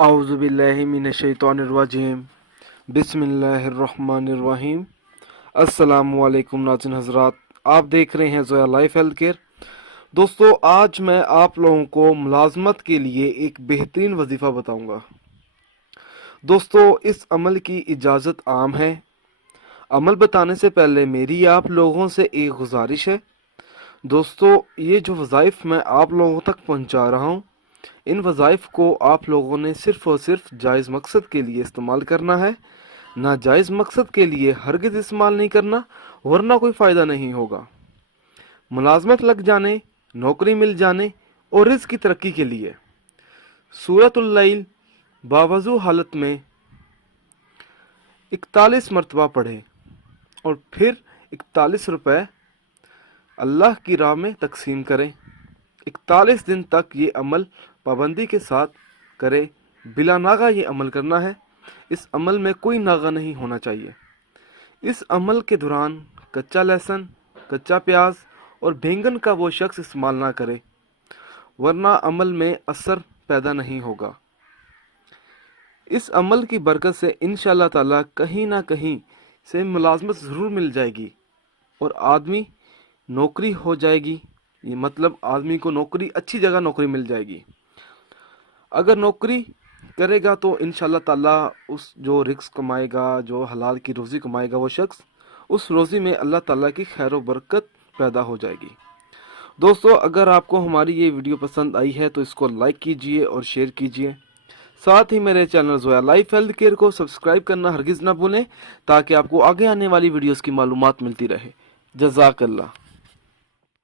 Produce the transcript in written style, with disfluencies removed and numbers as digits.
आऊज़ु बिल्लाहि मिनश्शैतानिर्रजीम बिस्मिल्लाहिर्रहमानिर्रहीम। अस्सलामु अलैकुम नाज़रीन हज़रात, आप देख रहे हैं ज़ोया लाइफ हेल्थ केयर। दोस्तों, आज मैं आप लोगों को मुलाजमत के लिए एक बेहतरीन वजीफ़ा बताऊंगा। दोस्तों, इस अमल की इजाज़त आम है। अमल बताने से पहले मेरी आप लोगों से एक गुजारिश है। दोस्तों, ये जो वज़ाइफ मैं आप लोगों तक पहुंचा रहा हूं, इन वज़ाइफ को आप लोगों ने सिर्फ़ और सिर्फ जायज़ मकसद के लिए इस्तेमाल करना है। नाजायज़ मकसद के लिए हरगिज़ इस्तेमाल नहीं करना, वरना कोई फ़ायदा नहीं होगा। मुलाजमत लग जाने, नौकरी मिल जाने और रिज़्क़ की तरक्की के लिए सूरतुल लैल बावजू हालत में 41 मरतबा पढ़े और फिर 41 रुपए अल्लाह की राह में तकसीम करें। 41 दिन तक ये अमल पाबंदी के साथ करें। बिला नागा ये अमल करना है। इस अमल में कोई नागा नहीं होना चाहिए। इस अमल के दौरान कच्चा लहसुन, कच्चा प्याज और बैंगन का वो शख्स इस्तेमाल ना करे, वरना अमल में असर पैदा नहीं होगा। इस अमल की बरकत से इंशाअल्लाह ताला कहीं ना कहीं से मुलाजमत ज़रूर मिल जाएगी और आदमी नौकरी हो जाएगी। ये मतलब आदमी को नौकरी, अच्छी जगह नौकरी मिल जाएगी। अगर नौकरी करेगा तो इंशाअल्लाह ताला उस जो रिस्क कमाएगा, जो हलाल की रोज़ी कमाएगा, वो शख्स, उस रोज़ी में अल्लाह ताला की खैर व बरकत पैदा हो जाएगी। दोस्तों, अगर आपको हमारी ये वीडियो पसंद आई है तो इसको लाइक कीजिए और शेयर कीजिए। साथ ही मेरे channel Zoya life health care को सब्सक्राइब करना हरगिज़ ना भूलें, ताकि आपको आगे आने वाली वीडियोस की मालूमात मिलती रहे। जज़ाकल्लाह।